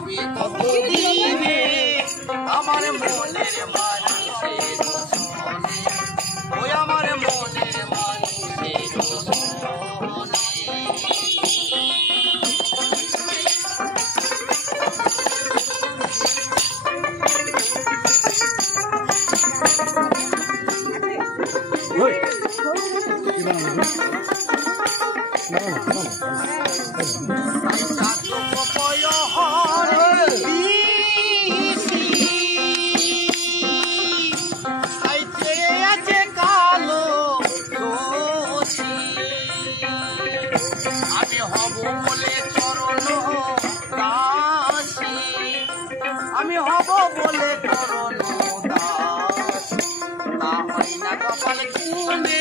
হবে কত দিনে আমার মনের মানুষের সোনে ওই আমার মনের মানুষের আমি হব বলে করুণ দাস না হয় না কপাল কুনে